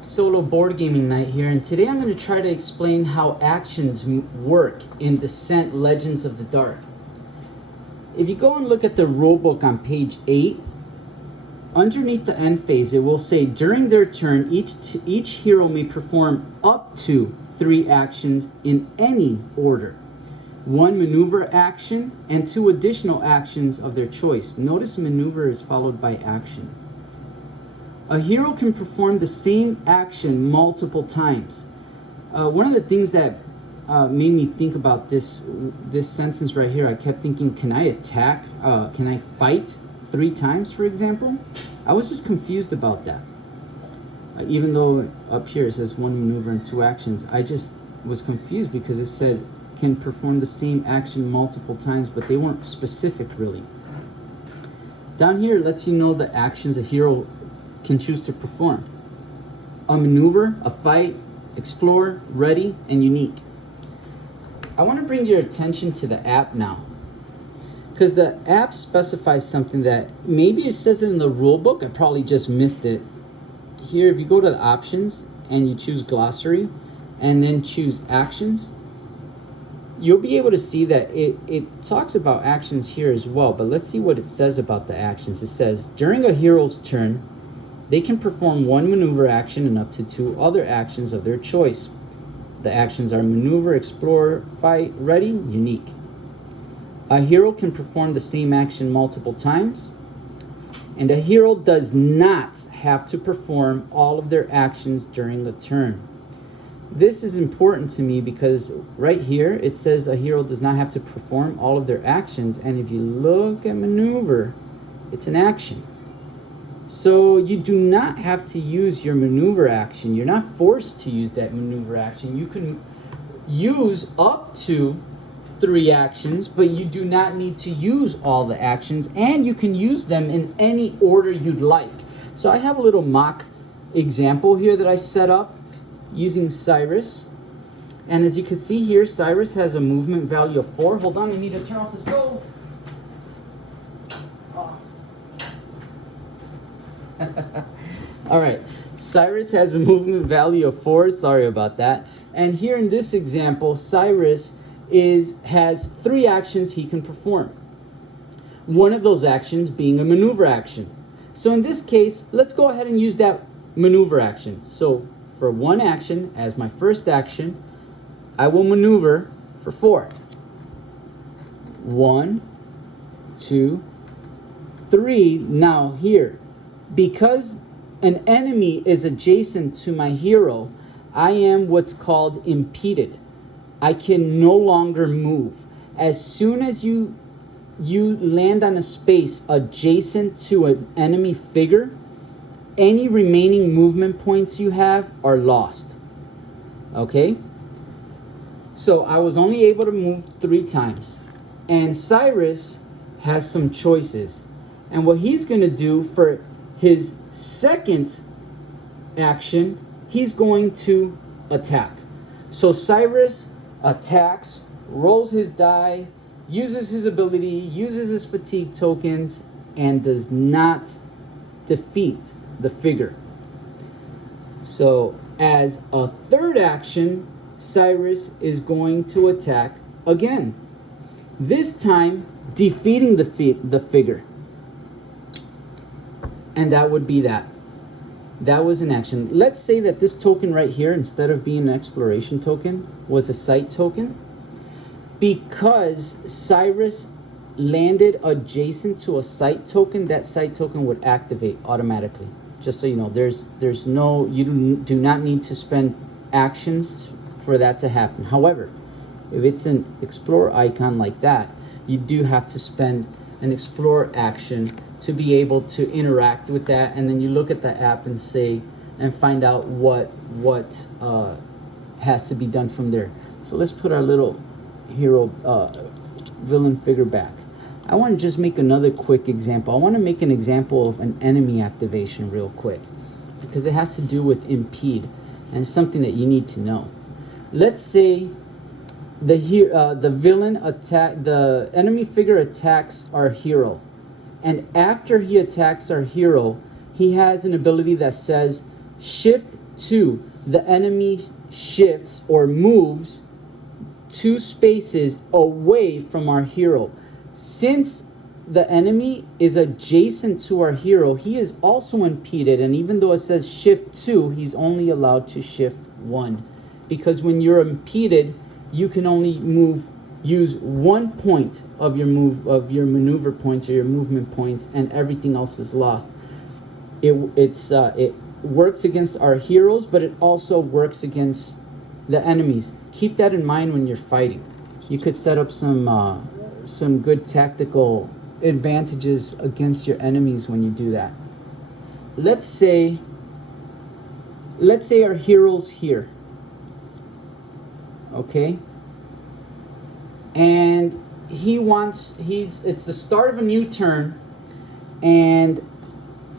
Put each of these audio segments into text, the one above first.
Solo board gaming night here, and today I'm going to try to explain how actions work in Descent Legends of the Dark. If you go and look at the rulebook on page 8, underneath the end phase it will say during their turn each hero may perform up to 3 actions in any order. 1 maneuver action and 2 additional actions of their choice. Notice maneuver is followed by action. A hero can perform the same action multiple times. One of the things that made me think about this sentence right here, I kept thinking, can I attack? Can I fight 3 times, for example? I was just confused about that. Even though up here it says 1 maneuver and 2 actions, I just was confused because it said can perform the same action multiple times, but they weren't specific really. Down here it lets you know the actions a hero can choose to perform. A maneuver, a fight, explore, ready, and unique. I want to bring your attention to the app now, because the app specifies something that maybe it says it in the rule book, I probably just missed it. Here, if you go to the options and you choose glossary and then choose actions, you'll be able to see that it talks about actions here as well, but let's see what it says about the actions. It says, during a hero's turn, they can perform 1 maneuver action and up to 2 other actions of their choice. The actions are maneuver, explore, fight, ready, unique. A hero can perform the same action multiple times, and a hero does not have to perform all of their actions during the turn. This is important to me because right here it says a hero does not have to perform all of their actions, and if you look at maneuver, it's an action. So you do not have to use your maneuver action. You're not forced to use that maneuver action. You can use up to 3 actions, but you do not need to use all the actions, and you can use them in any order you'd like. So I have a little mock example here that I set up using Cyrus, and as you can see here, Cyrus has a movement value of 4. Hold on, I need to turn off the stove. All right, Cyrus has a movement value of 4. Sorry about that. And here in this example, Cyrus has 3 actions he can perform. One of those actions being a maneuver action. So in this case, let's go ahead and use that maneuver action. So for 1 action, as my first action, I will maneuver for 4. 1, 2, 3. Now here, because an enemy is adjacent to my hero, I am what's called impeded. I can no longer move. As soon as you land on a space adjacent to an enemy figure, any remaining movement points you have are lost. Okay? So I was only able to move 3 times. And Cyrus has some choices. And what he's going to do for his second action, he's going to attack. So Cyrus attacks, rolls his die, uses his ability, uses his fatigue tokens, and does not defeat the figure. So as a third action, Cyrus is going to attack again, this time defeating the figure. And that would be that. That was an action. Let's say that this token right here, instead of being an exploration token, was a sight token. Because Cyrus landed adjacent to a sight token, that sight token would activate automatically. Just so you know, there's no, you do not need to spend actions for that to happen. However, if it's an explore icon like that, you do have to spend an explore action to be able to interact with that, and then you look at the app and say and find out what has to be done from there. So let's put our little hero villain figure back. I want to just make another quick example. I want to make an example of an enemy activation real quick because it has to do with impede and something that you need to know. Let's say the villain attack, the enemy figure attacks our hero, and after he attacks our hero, he has an ability that says shift 2, the enemy shifts or moves 2 spaces away from our hero. Since the enemy is adjacent to our hero, he is also impeded, and even though it says shift 2, he's only allowed to shift 1. Because when you're impeded, you can only use 1 point of your maneuver points or your movement points, and everything else is lost. It works against our heroes, but it also works against the enemies. Keep that in mind when you're fighting. You could set up some good tactical advantages against your enemies when you do that. Let's say our hero's here, okay, and it's the start of a new turn, and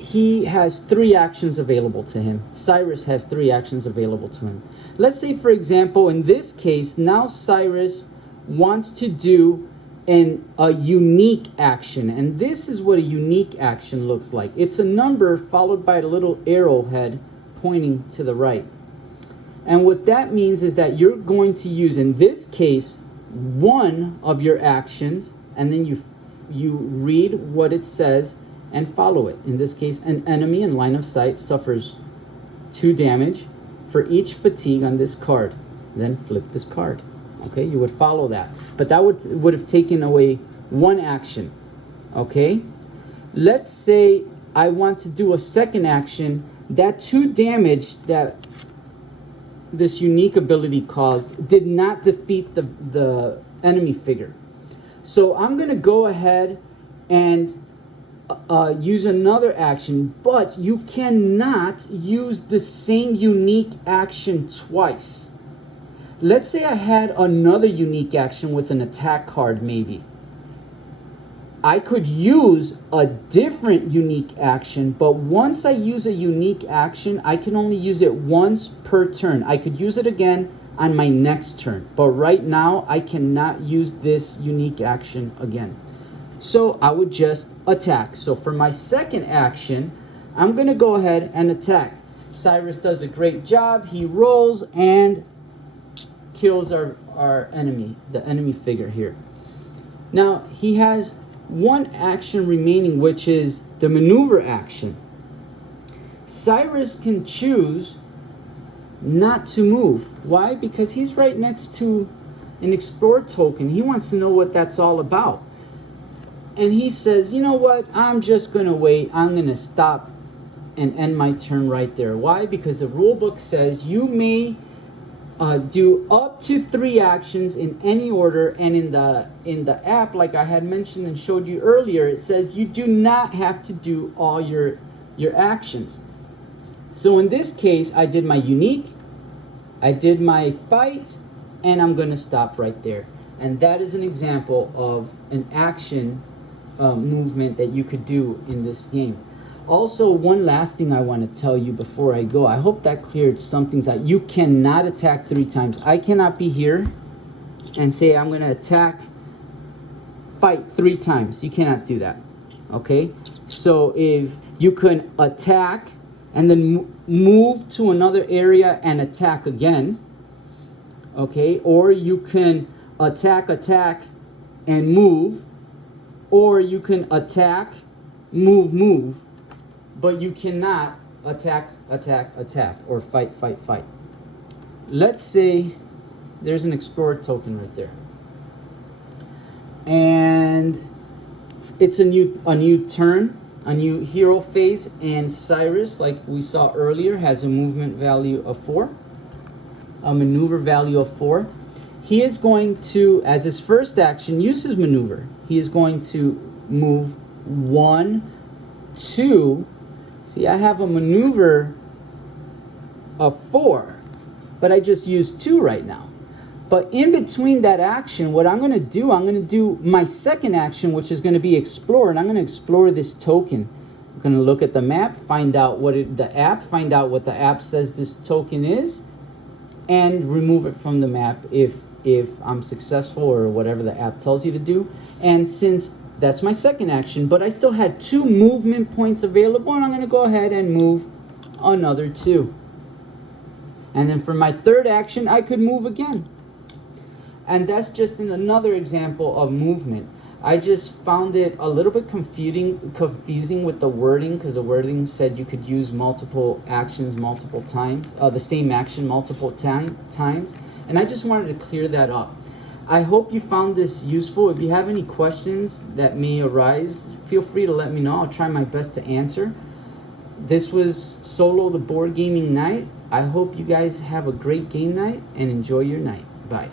he has 3 actions available to him. Cyrus has 3 actions available to him. Let's say, for example, in this case, now Cyrus wants to do a unique action, and this is what a unique action looks like. It's a number followed by a little arrowhead pointing to the right. And what that means is that you're going to use, in this case, one of your actions, and then you read what it says and follow it. In this case, an enemy in line of sight suffers 2 damage for each fatigue on this card. Then flip this card. Okay, you would follow that. But that would have taken away 1 action. Okay? Let's say I want to do a second action. That 2 damage that this unique ability caused did not defeat the enemy figure. So I'm going to go ahead and use another action, but you cannot use the same unique action twice. Let's say I had another unique action with an attack card, maybe. I could use a different unique action, but once I use a unique action, I can only use it once per turn. I could use it again on my next turn, but right now I cannot use this unique action again. So I would just attack. So for my second action, I'm going to go ahead and attack. Cyrus does a great job. He rolls and kills our enemy, the enemy figure here. Now, he has 1 action remaining, which is the maneuver action. Cyrus can choose not to move. Why? Because he's right next to an explore token. He wants to know what that's all about. And he says, you know what? I'm just going to wait. I'm going to stop and end my turn right there. Why? Because the rule book says you may do up to 3 actions in any order, and in the app, like I had mentioned and showed you earlier, it says you do not have to do all your actions. So in this case, I did my unique, I did my fight, and I'm going to stop right there. And that is an example of an action movement that you could do in this game. Also, one last thing I want to tell you before I go. I hope that cleared some things out. You cannot attack 3 times. I cannot be here and say I'm going to fight 3 times. You cannot do that. Okay? So if you can attack and then move to another area and attack again, okay? Or you can attack, and move, or you can attack, move. But you cannot attack, or fight. Let's say there's an explorer token right there. And it's a new turn, a new hero phase, and Cyrus, like we saw earlier, has a movement value of 4, a maneuver value of 4. He is going to, as his first action, use his maneuver. He is going to move 1, 2. See, I have a maneuver of 4, but I just used 2 right now. But in between that action, what I'm going to do my second action, which is going to be explore, and I'm going to explore this token. I'm going to look at the map, find out what the app says this token is, and remove it from the map if I'm successful or whatever the app tells you to do. And since that's my second action, but I still had 2 movement points available, and I'm going to go ahead and move another 2. And then for my third action, I could move again. And that's just another example of movement. I just found it a little bit confusing with the wording, because the wording said you could use multiple actions multiple times, the same action multiple times. And I just wanted to clear that up. I hope you found this useful. If you have any questions that may arise, feel free to let me know. I'll try my best to answer. This was Solo the Board Gaming Night. I hope you guys have a great game night and enjoy your night. Bye.